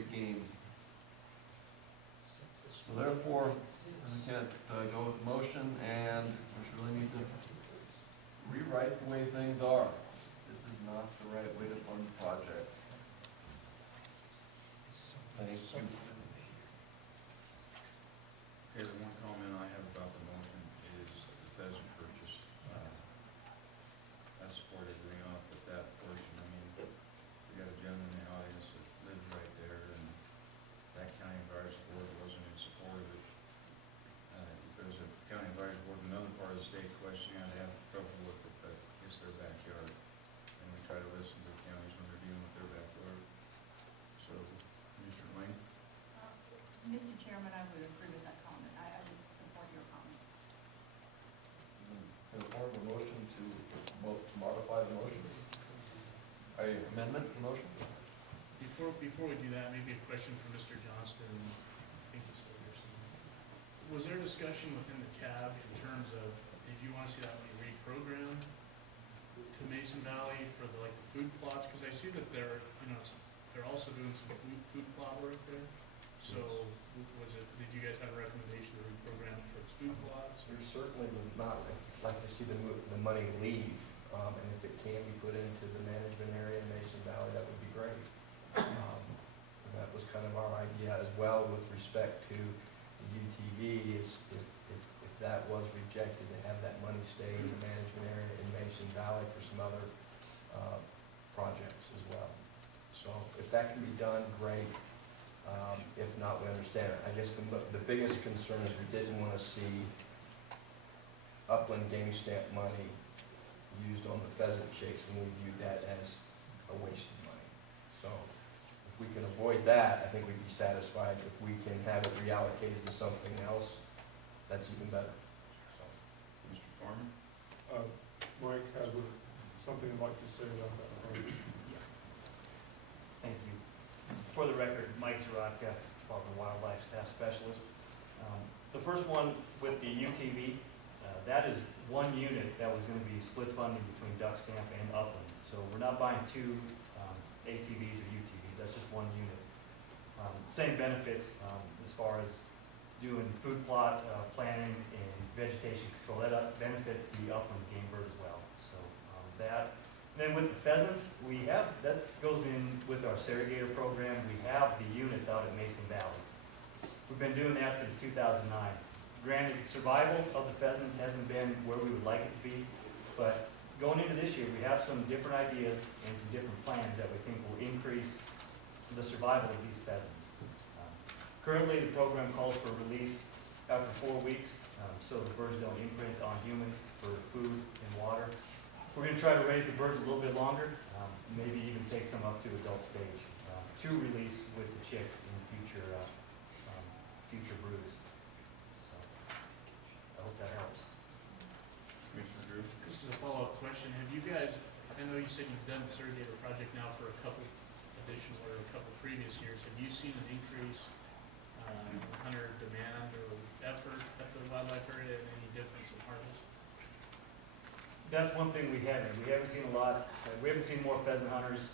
big game. So therefore, we can't go with the motion, and we really need to rewrite the way things are. This is not the right way to fund projects. Thank you. Okay, the one comment I have about the motion is the pheasant purchase. I support everything off with that portion. I mean, we got a gentleman in the audience that lives right there, and that county advisory board wasn't in support of it. If there's a county advisory board in another part of the state questioning, I'd have trouble with it, but it's their backyard. And we try to listen to the counties when they're dealing with their backyard. So, Commissioner Lane? Mr. Chairman, I would agree with that comment. I would support your comment. In the form of a motion to modify the motion? Amendment to the motion? Before we do that, maybe a question for Mr. Johnston. I think he's still here somewhere. Was there a discussion within the CAB in terms of, did you want to see that money reprogrammed to Mason Valley for the, like, the food plots? Because I see that they're, they're also doing some food plot work there. So did you guys have a recommendation to reprogram for its food plots? We certainly would not like to see the money leave, and if it can be put into the management area in Mason Valley, that would be great. And that was kind of our idea as well with respect to the UTV, is if that was rejected, to have that money stay in the management area in Mason Valley for some other projects as well. So if that can be done, great. If not, we understand it. I guess the biggest concern is we didn't want to see upland game stamp money used on the pheasant chase, and we viewed that as a waste of money. So if we can avoid that, I think we'd be satisfied. If we can have it reallocated to something else, that's even better. So. Mr. Farmer? Mike has something I'd like to say about that. Thank you. For the record, Mike Zaratka, Department of Wildlife Staff Specialist. The first one with the UTV, that is one unit that was going to be split funding between Duck Stamp and Upland. So we're not buying two ATVs or UTVs, that's just one unit. Same benefits as far as doing food plot planning and vegetation control. That benefits the upland game bird as well. So that. Then with the pheasants, that goes in with our Surrogator program. We have the units out at Mason Valley. We've been doing that since 2009. Granted, survival of the pheasants hasn't been where we would like it to be, but going into this year, we have some different ideas and some different plans that we think will increase the survival of these pheasants. Currently, the program calls for release after 4 weeks, so the birds don't imprint on humans for food and water. We're going to try to raise the birds a little bit longer, maybe even take some up to adult stage to release with the chicks in future broods. So I hope that helps. Commissioner Drew? This is a follow-up question. Have you guys, I know you said you've done the Surrogator project now for a couple additional or a couple previous years. Have you seen an increase in hunter demand or effort at the wildlife area and any difference in harvest? That's one thing we haven't. We haven't seen a lot. We haven't seen more pheasant hunters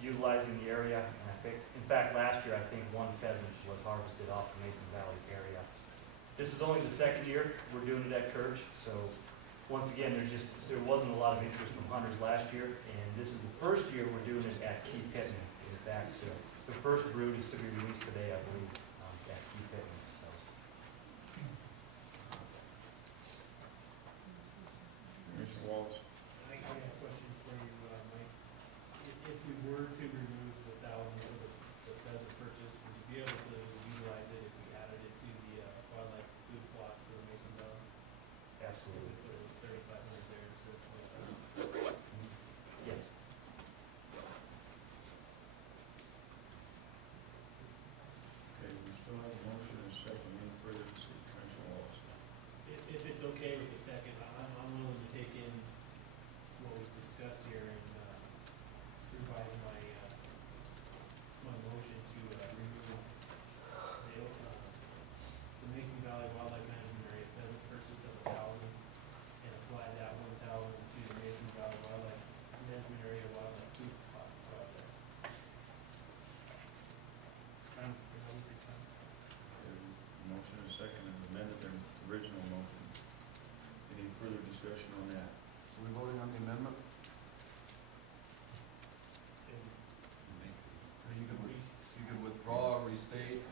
utilizing the area. And I think, in fact, last year I think one pheasant was harvested off the Mason Valley area. This is only the second year we're doing it at Kirch. So once again, there wasn't a lot of interest from hunters last year, and this is the first year we're doing it at Key Pittman. In fact, so the first brood is to be released today, I believe, at Key Pittman. So. Commissioner Wallace? I have a question for you, Mike. If we were to remove the $1,000 the pheasant purchase, would you be able to utilize it if we added it to the wildlife food plots for the Mason Valley? Absolutely. If we put 3,500 there instead of 25. Yes. Okay, we state,